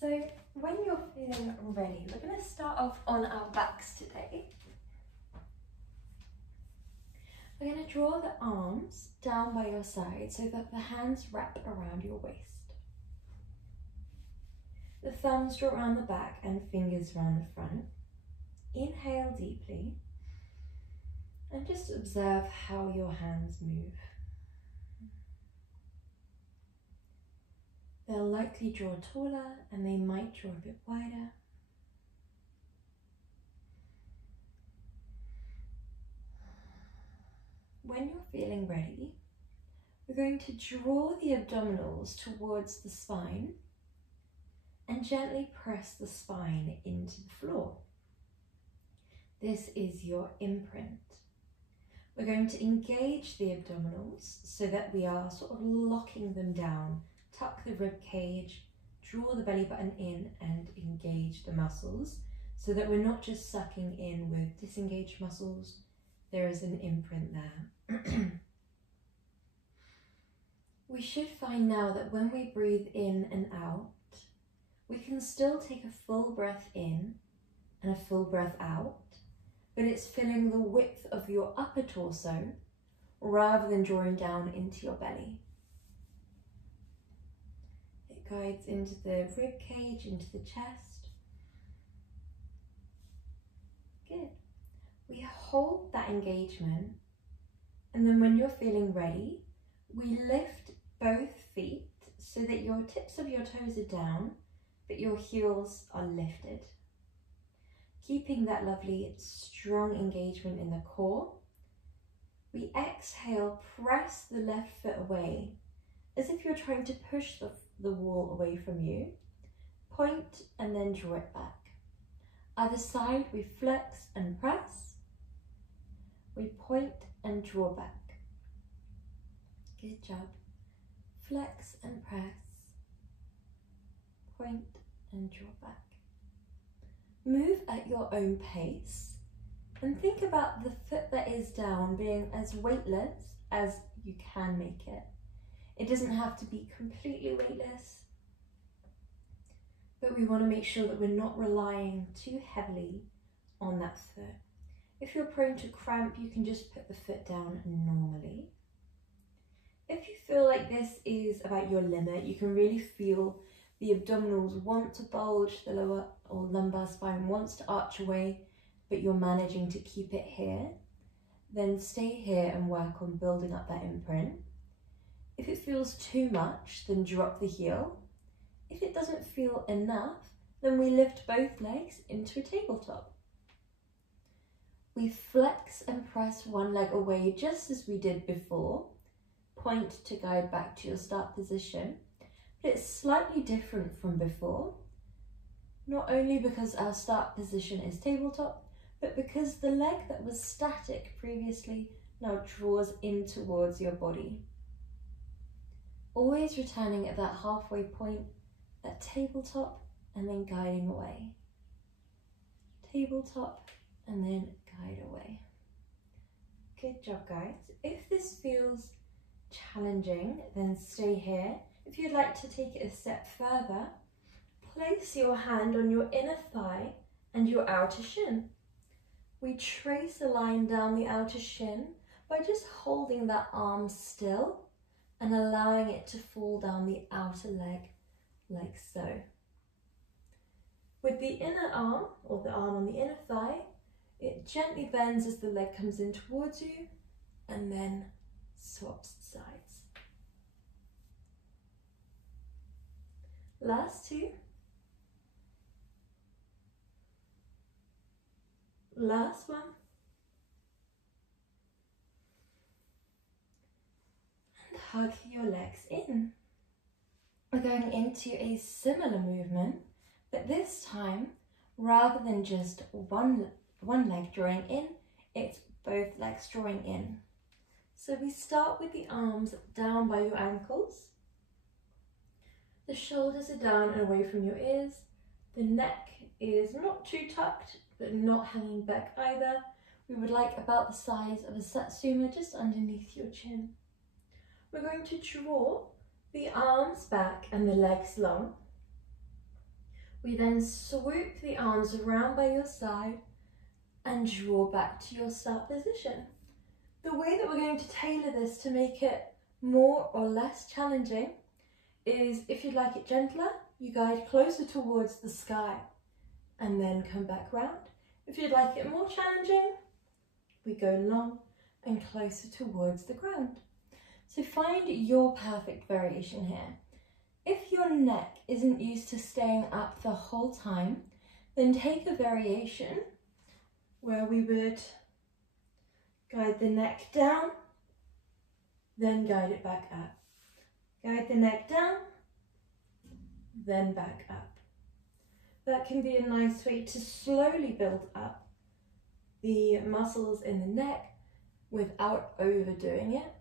So when you're feeling ready, we're going to start off on our backs today. We're going to draw the arms down by your side so that the hands wrap around your waist. The thumbs draw around the back and fingers around the front. Inhale deeply and just observe how your hands move. They'll likely draw taller and they might draw a bit wider. When you're feeling ready, we're going to draw the abdominals towards the spine and gently press the spine into the floor. This is your imprint. We're going to engage the abdominals so that we are sort of locking them down. Tuck the rib cage, draw the belly button in and engage the muscles so that we're not just sucking in with disengaged muscles. There is an imprint there. We should find now that when we breathe in and out, we can still take a full breath in and a full breath out, but it's filling the width of your upper torso rather than drawing down into your belly. It guides into the rib cage, into the chest. Good. We hold that engagement, and then when you're feeling ready, we lift both feet so that your tips of your toes are down, but your heels are lifted. Keeping that lovely strong engagement in the core, we exhale, press the left foot away, as if you're trying to push the wall away from you. Point and then draw it back. Other side, we flex and press. We point and draw back. Good job. Flex and press. Point and draw back. Move at your own pace and think about the foot that is down being as weightless as you can make it. It doesn't have to be completely weightless, but we want to make sure that we're not relying too heavily on that foot. If you're prone to cramp, you can just put the foot down normally. If you feel like this is about your limit, you can really feel the abdominals want to bulge, the lower or lumbar spine wants to arch away, but you're managing to keep it here, then stay here and work on building up that imprint. If it feels too much, then drop the heel. If it doesn't feel enough, then we lift both legs into a tabletop. We flex and press one leg away just as we did before. Point to guide back to your start position. But it's slightly different from before, not only because our start position is tabletop, but because the leg that was static previously now draws in towards your body. Always returning at that halfway point, that tabletop, and then guiding away. Tabletop, and then guide away. Good job, guys. If this feels challenging, then stay here. If you'd like to take it a step further, place your hand on your inner thigh and your outer shin. We trace a line down the outer shin by just holding that arm still and allowing it to fall down the outer leg like so. With the inner arm, or the arm on the inner thigh, it gently bends as the leg comes in towards you and then swaps sides. Last two. Last one. And hug your legs in. We're going into a similar movement, but this time, rather than just one leg drawing in, it's both legs drawing in. So we start with the arms down by your ankles. The shoulders are down and away from your ears. The neck is not too tucked, but not hanging back either. We would like about the size of a satsuma just underneath your chin. We're going to draw the arms back and the legs long. We then swoop the arms around by your side and draw back to your start position. The way that we're going to tailor this to make it more or less challenging is, if you'd like it gentler, you guide closer towards the sky and then come back round. If you'd like it more challenging, we go long and closer towards the ground. So find your perfect variation here. If your neck isn't used to staying up the whole time, then take a variation where we would guide the neck down, then guide it back up. Guide the neck down, then back up. That can be a nice way to slowly build up the muscles in the neck without overdoing it,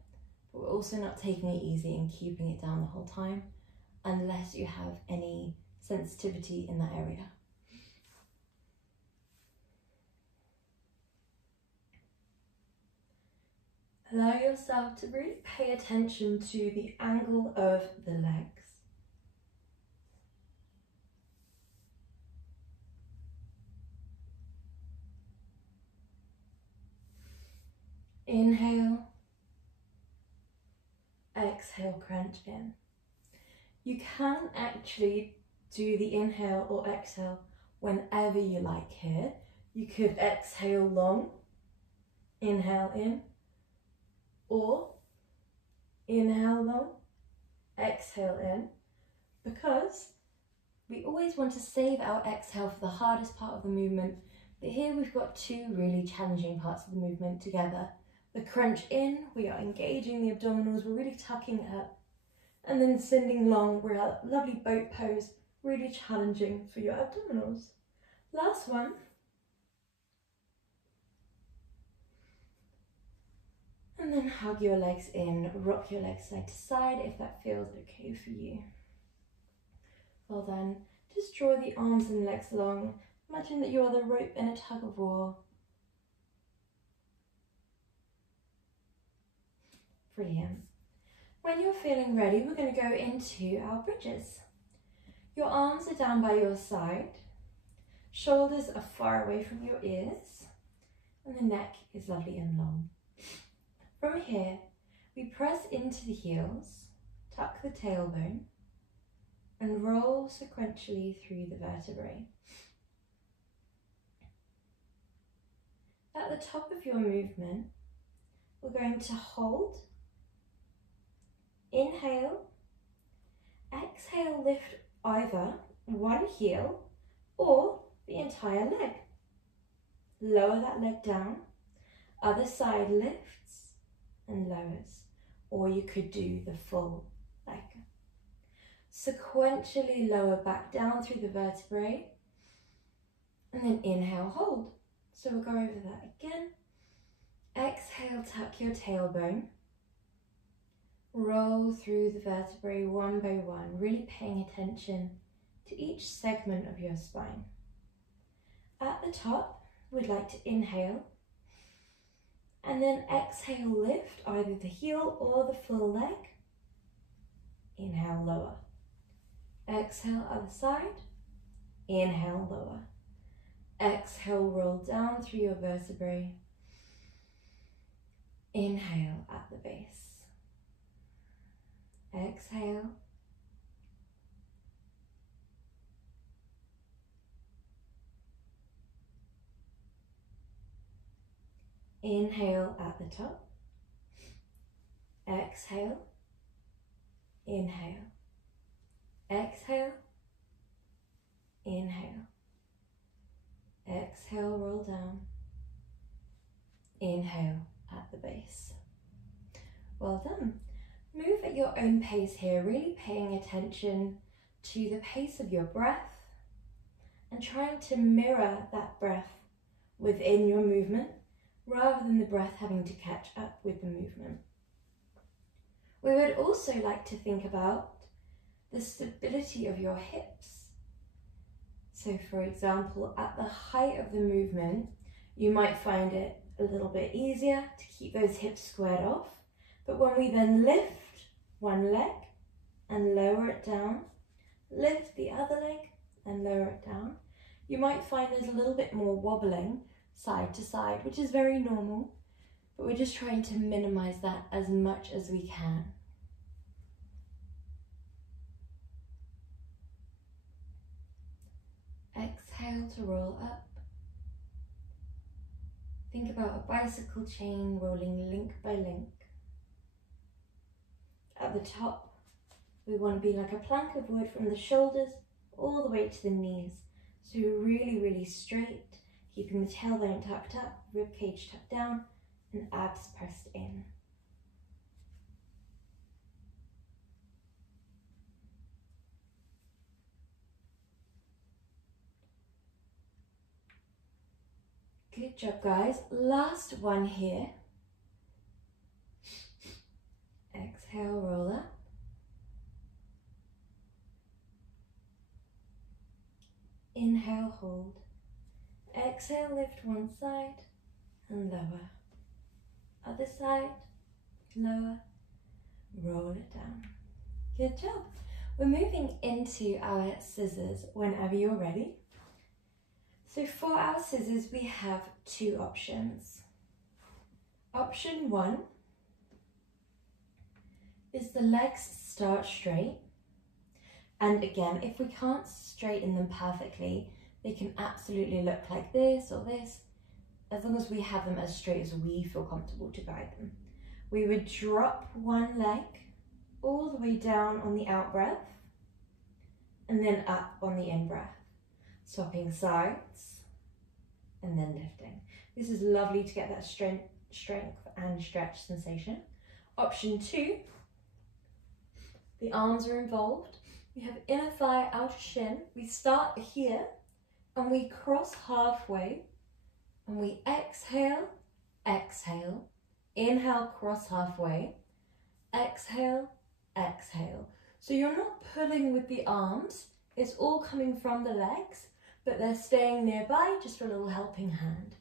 but we're also not taking it easy and keeping it down the whole time unless you have any sensitivity in that area. Allow yourself to really pay attention to the angle of the legs. Inhale, exhale, crunch in. You can actually do the inhale or exhale whenever you like here. You could exhale long, inhale in, or inhale long, exhale in, because we always want to save our exhale for the hardest part of the movement, but here we've got two really challenging parts of the movement together. The crunch in, we are engaging the abdominals, we're really tucking up, and then sending long, we're a lovely boat pose, really challenging for your abdominals. Last one. And then hug your legs in, rock your legs side to side if that feels okay for you. Well done. Just draw the arms and legs long. Imagine that you are the rope in a tug of war. Brilliant. When you're feeling ready, we're going to go into our bridges. Your arms are down by your side, shoulders are far away from your ears, and the neck is lovely and long. From here, we press into the heels, tuck the tailbone, and roll sequentially through the vertebrae. At the top of your movement, we're going to hold, inhale, exhale, lift either one heel or the entire leg. Lower that leg down, other side lifts and lowers, or you could do the full leg. Sequentially lower back down through the vertebrae, and then inhale, hold. So we'll go over that again. Exhale, tuck your tailbone. Roll through the vertebrae one by one, really paying attention to each segment of your spine. At the top, we'd like to inhale, and then exhale, lift either the heel or the full leg. Inhale, lower. Exhale, other side. Inhale, lower. Exhale, roll down through your vertebrae. Inhale at the base. Exhale. Inhale at the top. Exhale. Inhale. Exhale. Inhale. Exhale, roll down. Inhale at the base. Well done. Move at your own pace here, really paying attention to the pace of your breath and trying to mirror that breath within your movement rather than the breath having to catch up with the movement. We would also like to think about the stability of your hips. So for example, at the height of the movement, you might find it a little bit easier to keep those hips squared off. But when we then lift one leg and lower it down, lift the other leg and lower it down. You might find there's a little bit more wobbling side to side, which is very normal, but we're just trying to minimize that as much as we can. Exhale to roll up. Think about a bicycle chain rolling link by link. At the top, we want to be like a plank of wood from the shoulders all the way to the knees. So you're really, really straight, keeping the tailbone tucked up, rib cage tucked down, and abs pressed in. Good job, guys. Last one here. Exhale, roll up. Inhale, hold. Exhale, lift one side and lower. Other side, lower, roll it down. Good job. We're moving into our scissors whenever you're ready. So for our scissors, we have two options. Option one is the legs start straight. And again, if we can't straighten them perfectly, they can absolutely look like this or this, as long as we have them as straight as we feel comfortable to guide them. We would drop one leg all the way down on the out breath, and then up on the in breath. Swapping sides, and then lifting. This is lovely to get that strength and stretch sensation. Option two, the arms are involved. We have inner thigh, outer shin. We start here, and we cross halfway, and we exhale, exhale, inhale, cross halfway, exhale, exhale. So you're not pulling with the arms, it's all coming from the legs, but they're staying nearby just for a little helping hand.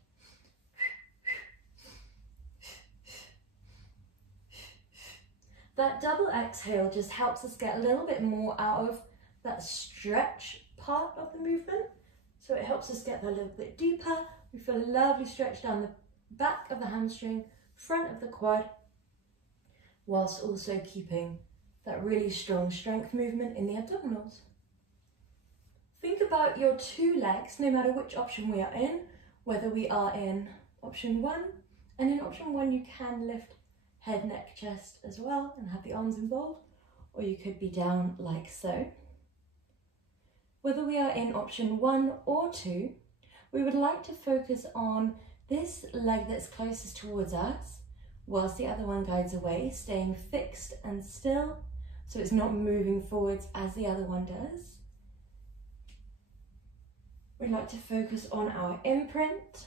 That double exhale just helps us get a little bit more out of that stretch part of the movement. So it helps us get that a little bit deeper. We feel a lovely stretch down the back of the hamstring, front of the quad, whilst also keeping that really strong strength movement in the abdominals. Think about your two legs, no matter which option we are in, whether we are in option one, and in option one you can lift head, neck, chest as well and have the arms involved, or you could be down like so. Whether we are in option one or two, we would like to focus on this leg that's closest towards us, whilst the other one guides away, staying fixed and still, so it's not moving forwards as the other one does. We'd like to focus on our imprint.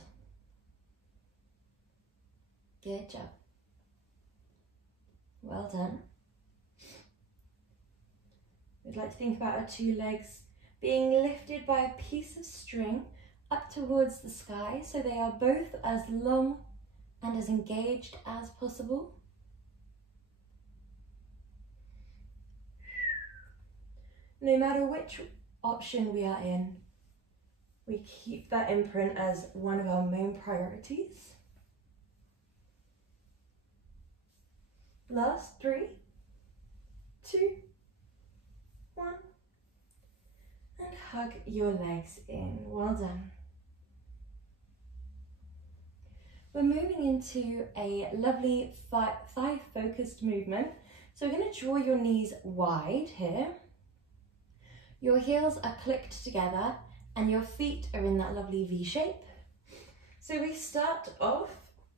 Good job. Well done. We'd like to think about our two legs being lifted by a piece of string up towards the sky, so they are both as long and as engaged as possible. No matter which option we are in, we keep that imprint as one of our main priorities. Last 3, 2, 1, and hug your legs in. Well done. We're moving into a lovely thigh-focused movement. So we're going to draw your knees wide here. Your heels are clicked together and your feet are in that lovely V shape. So we start off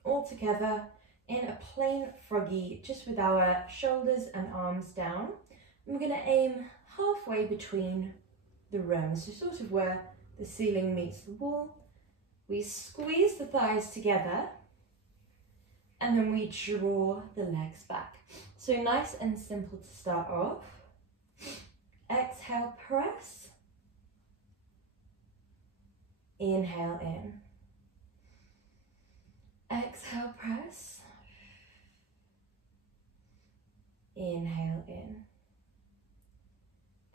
all together in a plain froggy, just with our shoulders and arms down. And we're going to aim halfway between the rims, so sort of where the ceiling meets the wall. We squeeze the thighs together and then we draw the legs back. So nice and simple to start off. Exhale, press. Inhale in. Exhale, press. Inhale in.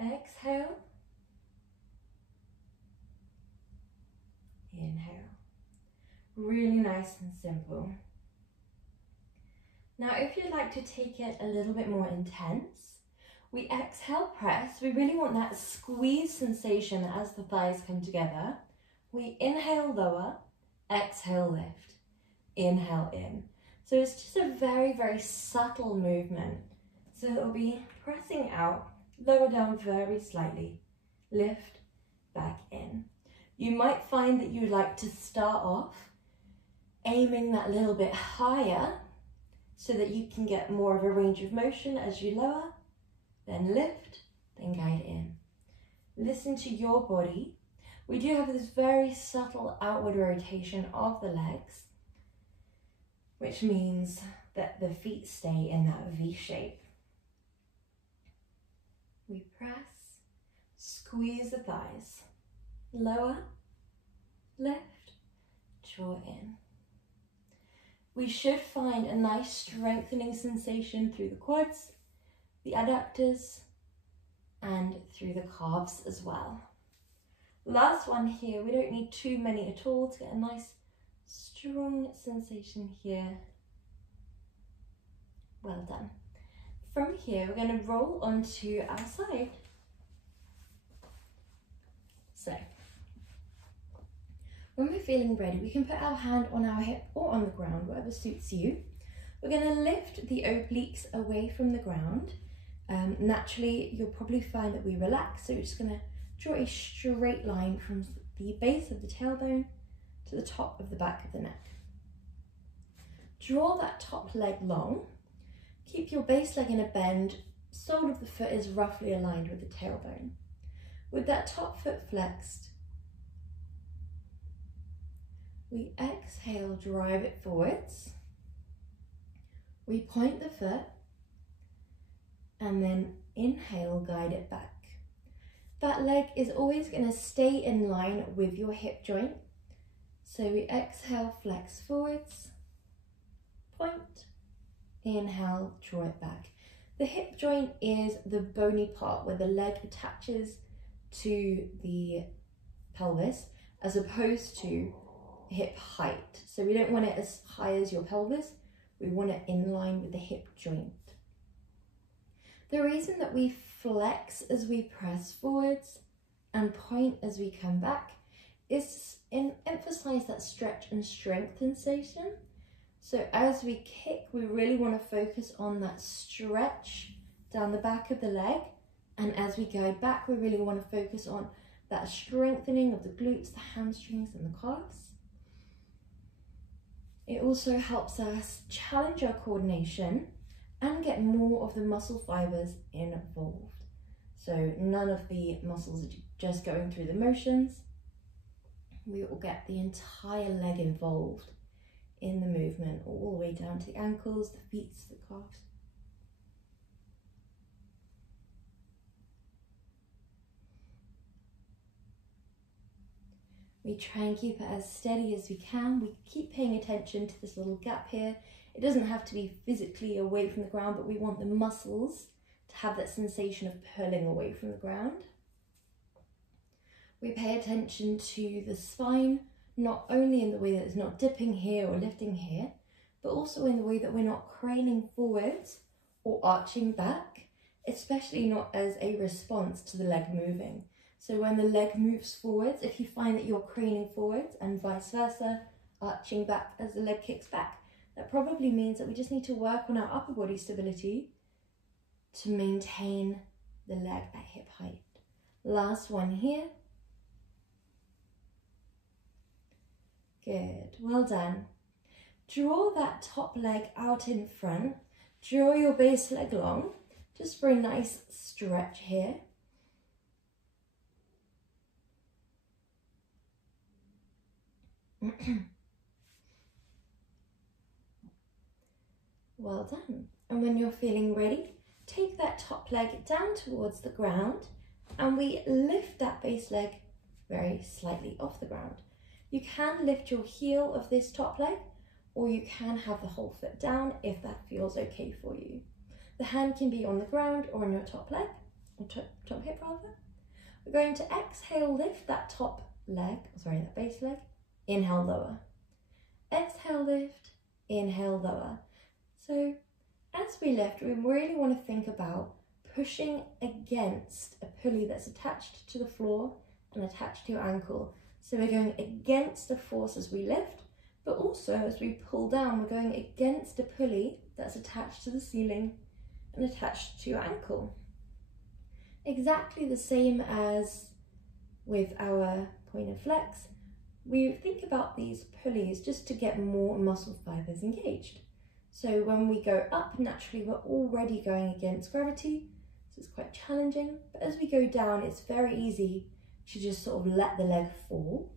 Exhale. inhale. Really nice and simple. Now, if you'd like to take it a little bit more intense, we exhale, press. We really want that squeeze sensation as the thighs come together. We inhale, lower, exhale, lift, inhale, in. So it's just a very, very subtle movement. So it'll be pressing out, lower down very slightly, lift, back in. You might find that you'd like to start off aiming that little bit higher so that you can get more of a range of motion as you lower, then lift, then guide in. Listen to your body. We do have this very subtle outward rotation of the legs, which means that the feet stay in that V shape. We press, squeeze the thighs, lower, lift, draw in. We should find a nice strengthening sensation through the quads, the adductors, and through the calves as well. Last one here, we don't need too many at all to get a nice strong sensation here. Well done. From here, we're going to roll onto our side. So, when we're feeling ready, we can put our hand on our hip or on the ground, whatever suits you. We're going to lift the obliques away from the ground. Naturally, you'll probably find that we relax, so we're just going to draw a straight line from the base of the tailbone to the top of the back of the neck. Draw that top leg long. Keep your base leg in a bend. Sole of the foot is roughly aligned with the tailbone. With that top foot flexed, we exhale, drive it forwards. We point the foot and then inhale, guide it back. That leg is always going to stay in line with your hip joint. So we exhale, flex forwards, point, inhale, draw it back. The hip joint is the bony part where the leg attaches to the pelvis as opposed to hip height. So we don't want it as high as your pelvis, we want it in line with the hip joint. The reason that we flex as we press forwards and point as we come back is to emphasize that stretch and strength sensation. So as we kick, we really want to focus on that stretch down the back of the leg. And as we guide back, we really want to focus on that strengthening of the glutes, the hamstrings, and the calves. It also helps us challenge our coordination and get more of the muscle fibers involved. So none of the muscles are just going through the motions. We will get the entire leg involved in the movement, all the way down to the ankles, the feet, the calves. We try and keep it as steady as we can. We keep paying attention to this little gap here. It doesn't have to be physically away from the ground, but we want the muscles to have that sensation of pulling away from the ground. We pay attention to the spine, not only in the way that it's not dipping here or lifting here, but also in the way that we're not craning forwards or arching back, especially not as a response to the leg moving. So when the leg moves forwards, if you find that you're craning forwards and vice versa, arching back as the leg kicks back, that probably means that we just need to work on our upper body stability to maintain the leg at hip height. Last one here. Good, well done. Draw that top leg out in front. Draw your base leg long, just for a nice stretch here. Well done. And when you're feeling ready, take that top leg down towards the ground and we lift that base leg very slightly off the ground. You can lift your heel of this top leg, or you can have the whole foot down if that feels okay for you. The hand can be on the ground or on your top leg, or top hip rather. We're going to exhale, lift that top leg, that base leg, inhale, lower. Exhale, lift, inhale, lower. So as we lift, we really want to think about pushing against a pulley that's attached to the floor and attached to your ankle. So we're going against the force as we lift, but also as we pull down, we're going against a pulley that's attached to the ceiling and attached to your ankle. Exactly the same as with our point and flex, we think about these pulleys just to get more muscle fibers engaged. So when we go up, naturally we're already going against gravity, so it's quite challenging. But as we go down, it's very easy to just sort of let the leg fall.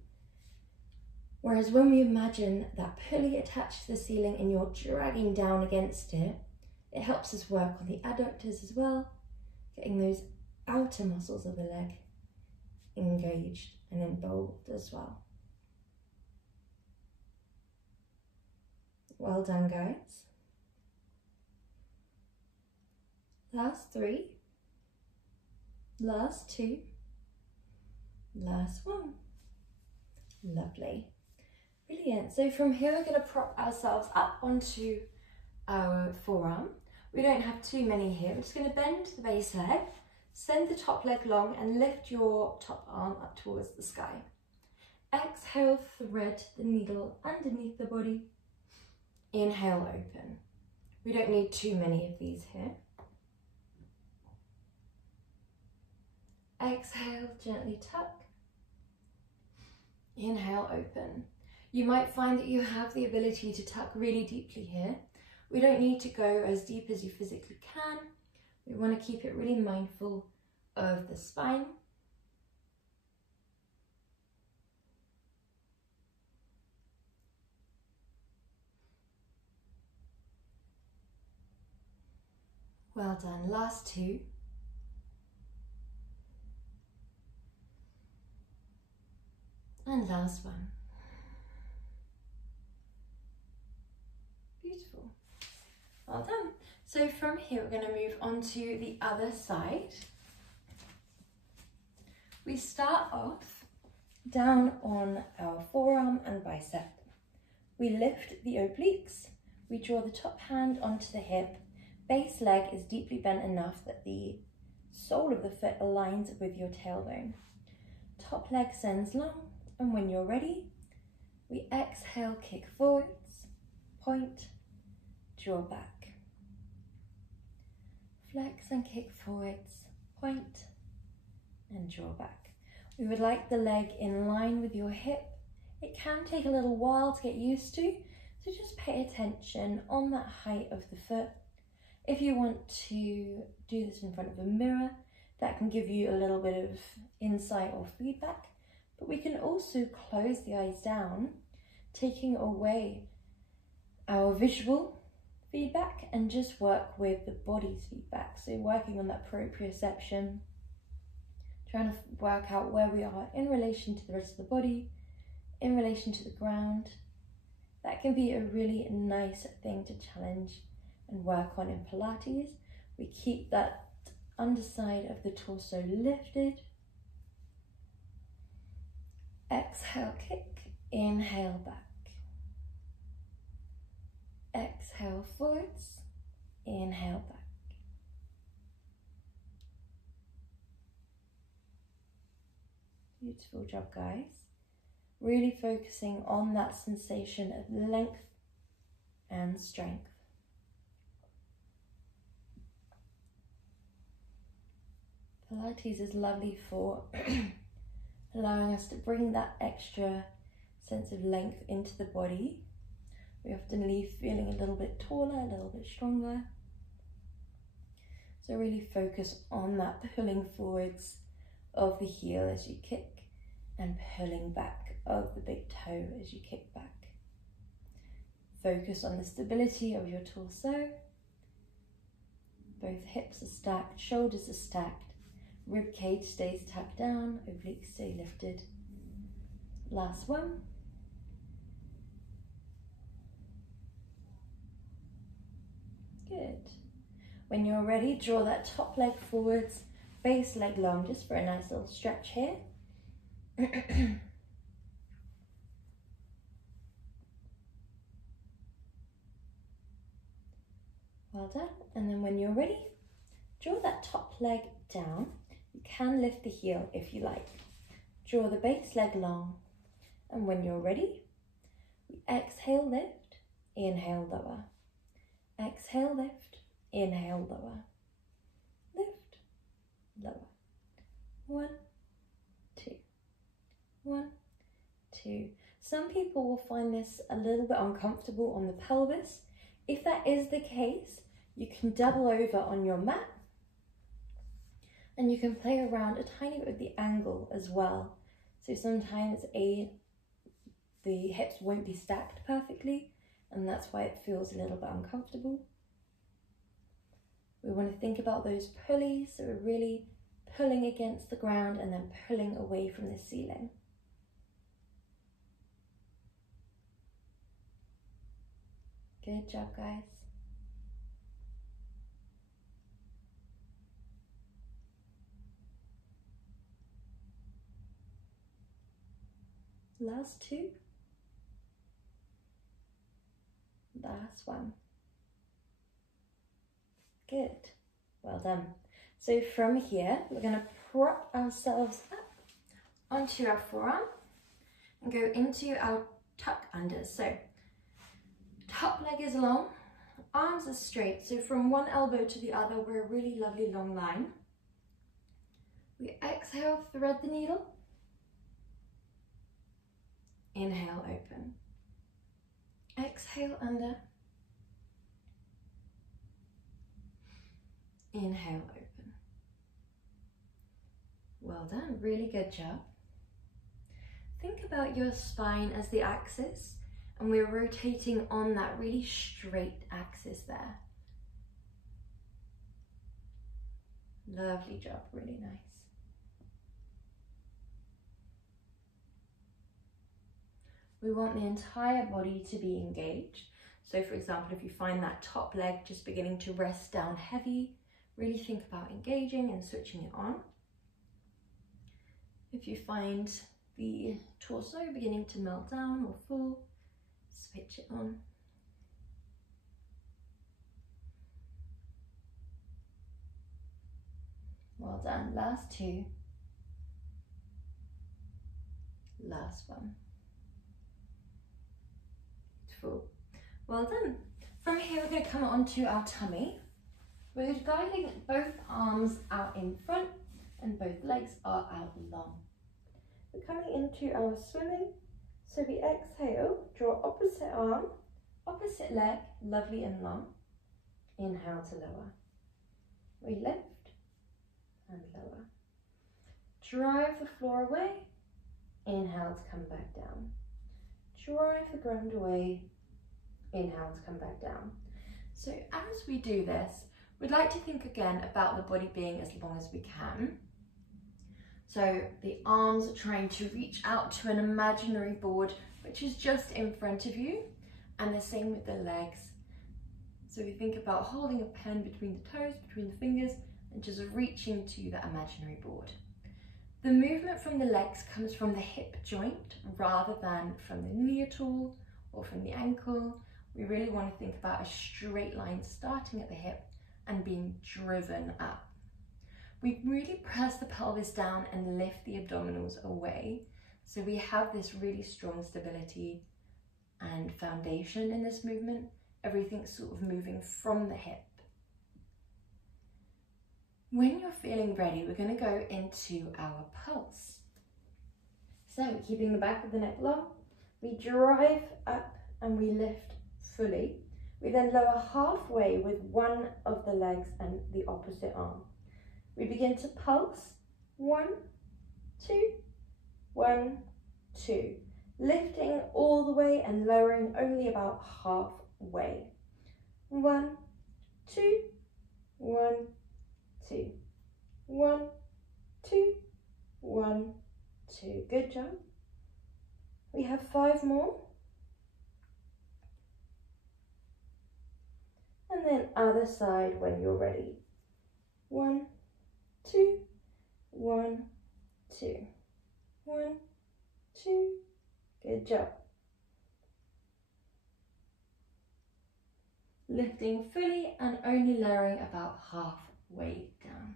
Whereas when we imagine that pulley attached to the ceiling and you're dragging down against it, it helps us work on the adductors as well, getting those outer muscles of the leg engaged and involved as well. Well done, guys. Last 3, last 2, last 1. Lovely. Brilliant. So from here we're going to prop ourselves up onto our forearm. We don't have too many here. We're just going to bend the base leg, send the top leg long and lift your top arm up towards the sky. Exhale, thread the needle underneath the body. Inhale, open. We don't need too many of these here. Exhale, gently tuck. Inhale, open. You might find that you have the ability to tuck really deeply here. We don't need to go as deep as you physically can. We want to keep it really mindful of the spine. Well done. Last 2. And last 1. Beautiful. Well done. So from here, we're going to move on to the other side. We start off down on our forearm and bicep. We lift the obliques. We draw the top hand onto the hip. Base leg is deeply bent enough that the sole of the foot aligns with your tailbone. Top leg sends long. And when you're ready, we exhale, kick forwards, point, draw back. Flex and kick forwards, point, and draw back. We would like the leg in line with your hip. It can take a little while to get used to, so just pay attention on that height of the foot. If you want to do this in front of a mirror, that can give you a little bit of insight or feedback. But we can also close the eyes down, taking away our visual feedback and just work with the body's feedback. So working on that proprioception, trying to work out where we are in relation to the rest of the body, in relation to the ground. That can be a really nice thing to challenge and work on in Pilates. We keep that underside of the torso lifted. Exhale, kick, inhale, back. Exhale, forwards, inhale, back. Beautiful job, guys. Really focusing on that sensation of length and strength. Pilates is lovely for allowing us to bring that extra sense of length into the body. We often leave feeling a little bit taller, a little bit stronger. So really focus on that pulling forwards of the heel as you kick and pulling back of the big toe as you kick back. Focus on the stability of your torso. Both hips are stacked, shoulders are stacked. Rib cage stays tucked down, obliques stay lifted. Last 1. Good. When you're ready, draw that top leg forwards, base leg long, just for a nice little stretch here. Well done. And then when you're ready, draw that top leg down. You can lift the heel if you like. Draw the base leg long. And when you're ready, we exhale, lift, inhale, lower. Exhale, lift, inhale, lower. Lift, lower. 1, 2, 1, 2. Some people will find this a little bit uncomfortable on the pelvis. If that is the case, you can double over on your mat and you can play around a tiny bit with the angle as well. So sometimes the hips won't be stacked perfectly, and that's why it feels a little bit uncomfortable. We want to think about those pulleys, so we're really pulling against the ground and then pulling away from the ceiling. Good job, guys. Last 2. Last 1. Good. Well done. So from here, we're going to prop ourselves up onto our forearm and go into our tuck under. So top leg is long, arms are straight. So from one elbow to the other, we're a really lovely long line. We exhale, thread the needle. Inhale, open. Exhale, under. Inhale, open. Well done, really good job. Think about your spine as the axis, and we're rotating on that really straight axis there. Lovely job, really nice. We want the entire body to be engaged. So for example, if you find that top leg just beginning to rest down heavy, really think about engaging and switching it on. If you find the torso beginning to melt down or fall, switch it on. Well done. Last 2. Last 1. Beautiful. Well done. From here, we're going to come onto our tummy. We're guiding both arms out in front and both legs are out long. We're coming into our swimming. So we exhale, draw opposite arm, opposite leg, lovely and long. Inhale to lower. We lift and lower. Drive the floor away. Inhale to come back down. Drive the ground away. Inhale to come back down. So as we do this, we'd like to think again about the body being as long as we can. So the arms are trying to reach out to an imaginary board, which is just in front of you, and the same with the legs. So we think about holding a pen between the toes, between the fingers, and just reaching to that imaginary board. The movement from the legs comes from the hip joint rather than from the knee at all or from the ankle. We really want to think about a straight line starting at the hip and being driven up. We really press the pelvis down and lift the abdominals away. So we have this really strong stability and foundation in this movement. Everything's sort of moving from the hip. When you're feeling ready, we're going to go into our pulse. So keeping the back of the neck long, we drive up and we lift fully. We then lower halfway with one of the legs and the opposite arm. We begin to pulse. 1, 2, 1, 2. Lifting all the way and lowering only about halfway. 1, 2, 1, 2. 1, 2, 1, 2. Good job. We have 5 more. And then other side when you're ready. 1, 2, 1, 2. 1, 2. Good job. lifting fully and only lowering about halfway down.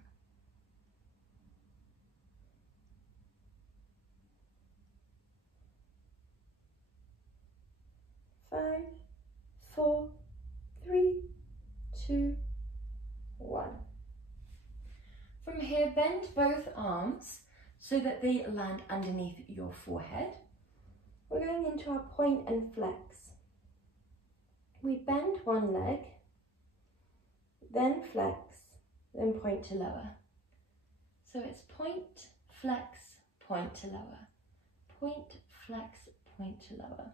5, 4, 3, 2, 1. From here, bend both arms so that they land underneath your forehead. We're going into our point and flex. We bend one leg, then flex, then point to lower. So it's point, flex, point to lower. Point, flex, point to lower.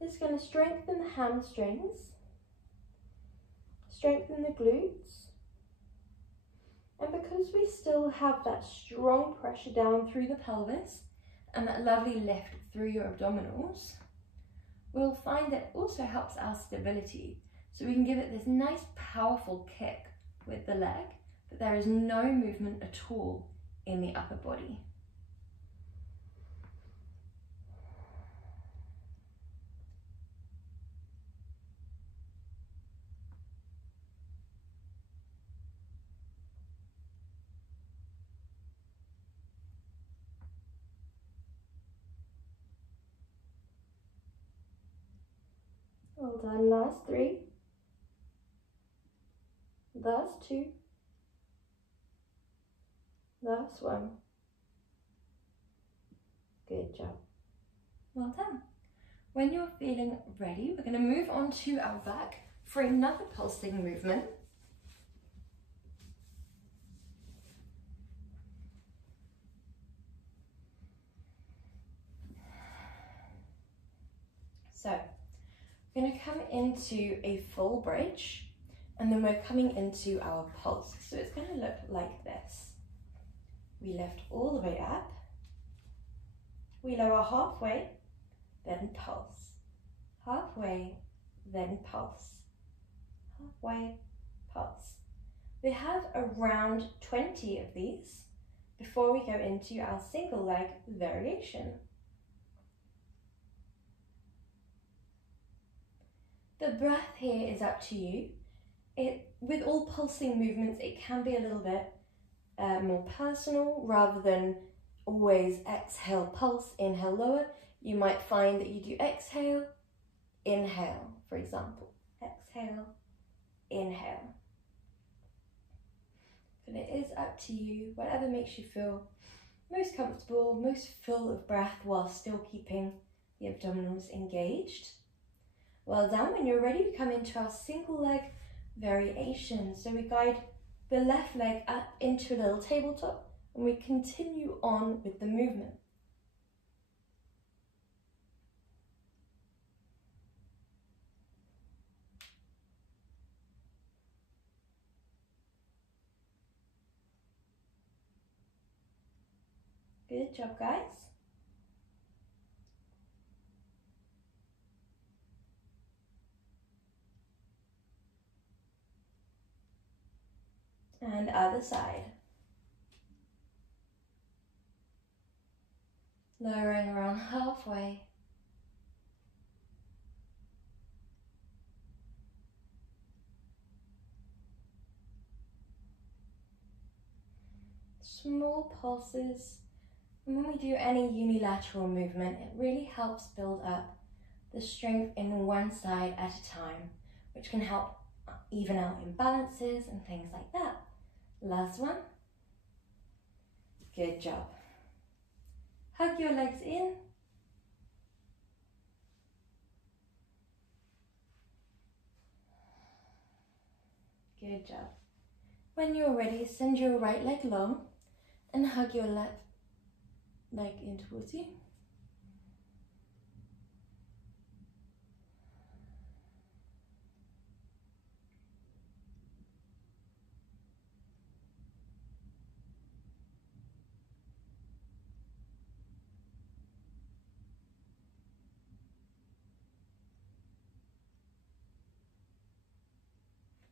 This is going to strengthen the hamstrings, strengthen the glutes, and because we still have that strong pressure down through the pelvis and that lovely lift through your abdominals, we'll find that it also helps our stability. So we can give it this nice powerful kick with the leg, but there is no movement at all in the upper body. Well done, last 3, last 2, last 1. Good job. Well done. When you're feeling ready, we're going to move on to our back for another pulsing movement. So, we're going to come into a full bridge, and then we're coming into our pulse. So it's going to look like this. We lift all the way up, we lower halfway, then pulse. Halfway, then pulse. Halfway, pulse. We have around 20 of these before we go into our single leg variation. The breath here is up to you. With all pulsing movements, it can be a little bit more personal rather than always exhale, pulse, inhale, lower. You might find that you do exhale, inhale, for example. Exhale, inhale. But it is up to you, whatever makes you feel most comfortable, most full of breath while still keeping the abdominals engaged. Well done. When you're ready, we come into our single leg variation. So we guide the left leg up into a little tabletop and we continue on with the movement. Good job, guys. And other side. Lowering around halfway. Small pulses. And when we do any unilateral movement, it really helps build up the strength in one side at a time, which can help even out imbalances and things like that. Last one. Good job. Hug your legs in. Good job. When you're ready, send your right leg long and hug your left leg in towards you.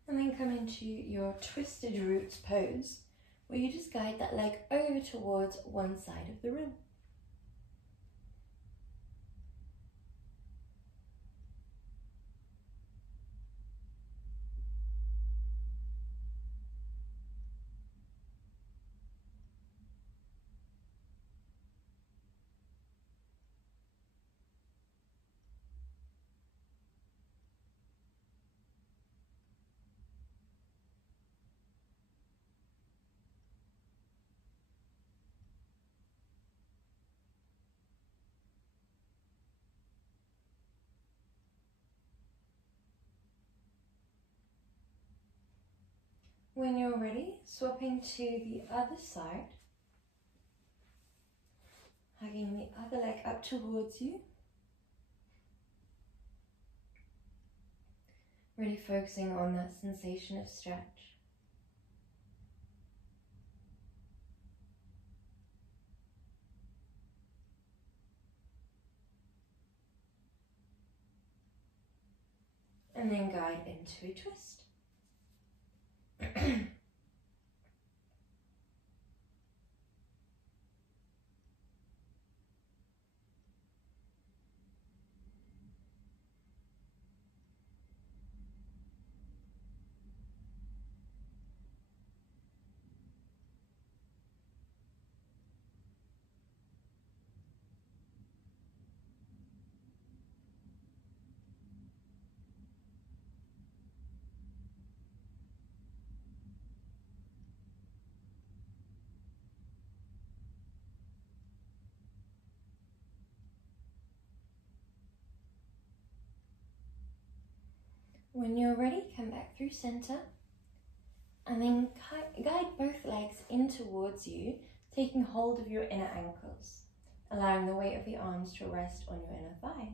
And then come into your twisted roots pose, where you just guide that leg over towards one side of the room. When you're ready, swapping to the other side, hugging the other leg up towards you. Really focusing on that sensation of stretch. And then guide into a twist. When you're ready, come back through center and then guide both legs in towards you, taking hold of your inner ankles, allowing the weight of the arms to rest on your inner thighs.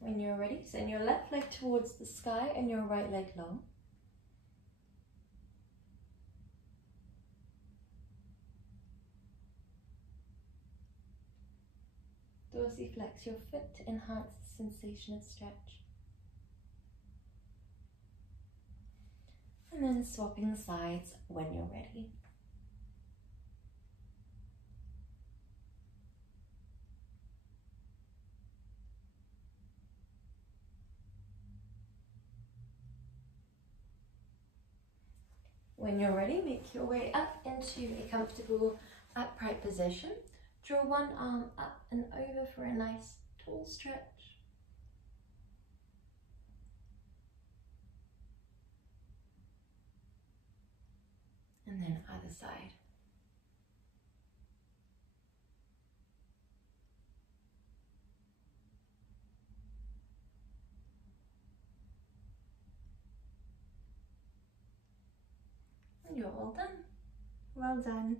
When you're ready, send your left leg towards the sky and your right leg long. Dorsiflex your foot to enhance the sensation of stretch. And then swapping sides when you're ready. When you're ready, make your way up into a comfortable upright position. Draw one arm up and over for a nice tall stretch. And then other side. And you're all done. Well done.